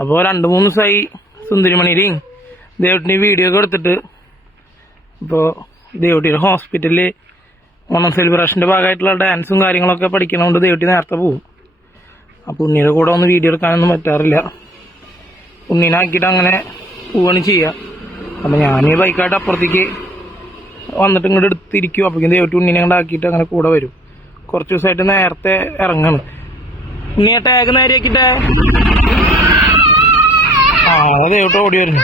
അപ്പോൾ രണ്ട് മൂന്ന് ദിവസമായി സുന്ദരിമണിയുടെയും ദേവട്ടിന്റെയും വീഡിയോ ഒക്കെ എടുത്തിട്ട് ഇപ്പോൾ ദേവട്ടിയുടെ ഹോസ്പിറ്റലിൽ ഓണം സെലിബ്രേഷന്റെ ഭാഗമായിട്ടുള്ള ഡാൻസും കാര്യങ്ങളൊക്കെ പഠിക്കണോണ്ട് ദേവട്ടി നേരത്തെ പോകും അപ്പോൾ ഉണ്ണിയുടെ കൂടെ ഒന്ന് വീഡിയോ എടുക്കാനൊന്നും പറ്റാറില്ല. ഉണ്ണീനാക്കിയിട്ട് അങ്ങനെ പോവാണ് ചെയ്യുക അപ്പം ഞാൻ ഈ ബൈക്കായിട്ട് അപ്പുറത്തേക്ക് വന്നിട്ട് ഇങ്ങോട്ട് എടുത്തിരിക്കും. അപ്പോഴേക്കും ദേവട്ടി ഉണ്ണീനെ അങ്ങോട്ട് ആക്കിയിട്ട് അങ്ങനെ കൂടെ വരും. കുറച്ച് ദിവസമായിട്ട് നേരത്തെ ഇറങ്ങാണ്. ഉണ്ണിയെ ടാഗ് നേരെയാക്കിട്ടെ ആ ദേവട്ട് ഓടി വരുന്നു.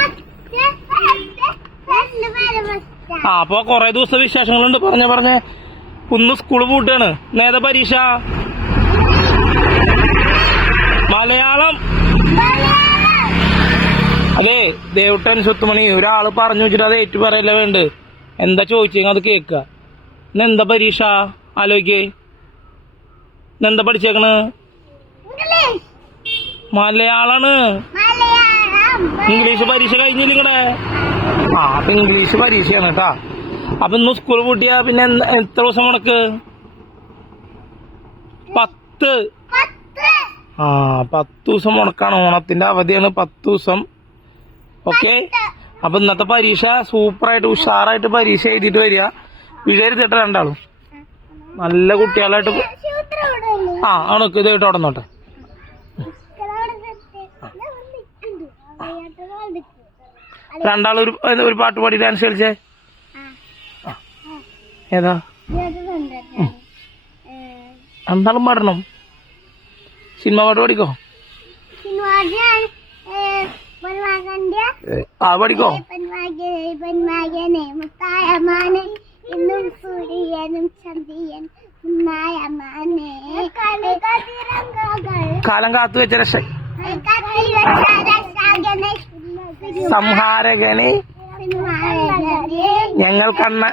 ആ അപ്പൊ കൊറേ ദിവസത്തെ വിശേഷങ്ങളുണ്ട്. പറഞ്ഞ പറഞ്ഞ. ഒന്ന് സ്കൂൾ പൂട്ടാണ്. നേത പരീക്ഷ? മലയാളം. അതെ ദേവട്ടൻ സ്വത്തുമണി ഒരാൾ പറഞ്ഞു വെച്ചിട്ട് അത് ഏറ്റു പറയല്ല വേണ്ട എന്താ ചോദിച്ചെങ്കിൽ അത് കേക്ക ഇന്നെന്താ പരീക്ഷ? ആലോചിക്കേ. ഇന്നെന്താ പഠിച്ചേക്കണ്? മലയാളാണ്. ഇംഗ്ലീഷ് പരീക്ഷ കഴിഞ്ഞില്ലേ ആ അപ്പൊ ഇംഗ്ലീഷ് പരീക്ഷയാണ് കേട്ടാ. അപ്പൊ ഇന്ന് സ്കൂൾ പൂട്ടിയാ പിന്നെ എത്ര ദിവസം മുടക്ക്? പത്ത്. ആ പത്ത് ദിവസം മുടക്കാണ്. ഓണത്തിന്റെ അവധിയാണ് പത്ത് ദിവസം. ഓക്കെ? അപ്പൊ ഇന്നത്തെ പരീക്ഷ സൂപ്പറായിട്ട് ഉഷാറായിട്ട് പരീക്ഷ എഴുതിയിട്ട് വരിക. വിചാരിച്ചിട്ട് രണ്ടാളും നല്ല കുട്ടികളായിട്ട് ആ അവണക്ക് ഇത് കേട്ടോ അവിടെ രണ്ടാളും ഒരു ഒരു പാട്ട് പാടി ഡാൻസ് കളിച്ചേ? ആ. ഏതാ? രണ്ടാളും പാടണം. സിനിമ പാട്ട് പാടിക്കോ ആ പഠിക്കോ? ഇന്നും സൂര്യനും കാലം കാത്തു വെച്ച രക്ഷ. സംഹാരകനെ ഞങ്ങൾ കണ്ണ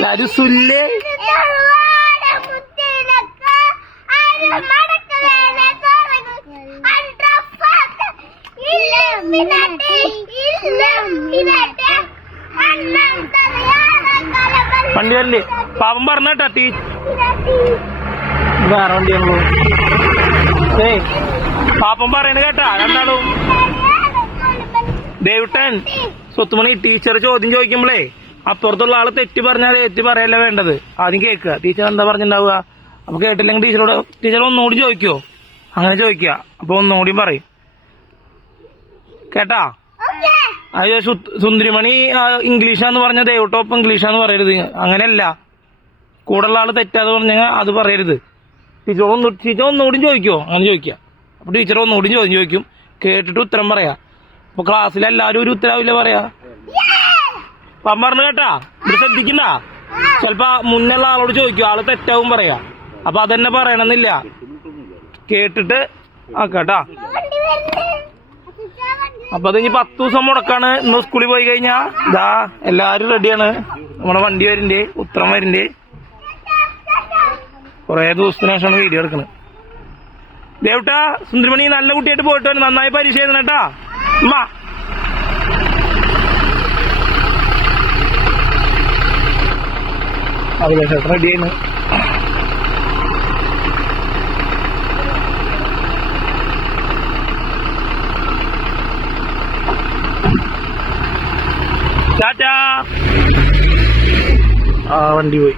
ലരുസുല്ലേ വണ്ടി പാപം പറഞ്ഞേട്ടാ ടീ. വേറെ വണ്ടിയാണല്ലോ. ഏ പാപ്പം പറയുന്നത് കേട്ടാ രണ്ടാളും ദേവിട്ടൻ സ്വത്തുമണി ടീച്ചർ ചോദ്യം ചോദിക്കുമ്പോഴേ അപ്പുറത്തുള്ള ആൾ തെറ്റി പറഞ്ഞാൽ തെറ്റി പറയല്ല വേണ്ടത്? ആദ്യം കേൾക്കുക. ടീച്ചർ എന്താ പറഞ്ഞിട്ടുണ്ടാവുക അപ്പൊ കേട്ടില്ലെങ്കിൽ ടീച്ചറോട് ടീച്ചർ ഒന്നുകൂടി ചോദിക്കോ? അങ്ങനെ ചോദിക്കുക. അപ്പൊ ഒന്നുകൂടി പറയും. കേട്ടാ? അയ്യോ സുന്ദരിമണി ഇംഗ്ലീഷാന്ന് പറഞ്ഞ ദേവട്ടോപ്പ് ഇംഗ്ലീഷാന്ന് പറയരുത്. അങ്ങനെയല്ല. കൂടെയുള്ള ആൾ തെറ്റാന്ന് പറഞ്ഞാൽ അത് പറയരുത്. ടീച്ചർ ഒന്ന് ടീച്ചർ ഒന്നുകൂടി ചോദിക്കുമോ അങ്ങനെ ചോദിക്കുക. അപ്പൊ ടീച്ചർ ഒന്നുകൂടി ചോദ്യം ചോദിക്കും. കേട്ടിട്ട് ഉത്തരം പറയാ. അപ്പൊ ക്ലാസ്സിൽ എല്ലാവരും ഒരു ഉത്തരവില്ല പറയാ. അപ്പം പറഞ്ഞു കേട്ടാ ഇവിടെ ശ്രദ്ധിക്കണ്ട. ചിലപ്പോ മുന്നുള്ള ആളോട് ചോദിക്കും. ആൾ തെറ്റാവും പറയാ. അപ്പൊ അതന്നെ പറയണമെന്നില്ല. കേട്ടിട്ട് ആക്കാട്ടാ അപ്പൊ അത് ഇനി പത്ത് ദിവസം മുടക്കാണ്. ഇന്ന് സ്കൂളിൽ പോയി കഴിഞ്ഞാ ഇതാ എല്ലാരും റെഡിയാണ് നമ്മുടെ വണ്ടി വരണ്ടേ? ഉത്തരം വരണ്ടേ? കൊറേ ദിവസത്തിന് വീഡിയോ എടുക്കുന്നത്. ദേവട്ടാ സുന്ദരമണി നല്ല കുട്ടിയായിട്ട് പോയിട്ട് വരും. നന്നായി പരീക്ഷ എഴുതണേട്ടാ ഉമ്മ. അതിലെ ചേട്ടൻ റെഡിയാണ് ടാറ്റാ. ആ വണ്ടി പോയി.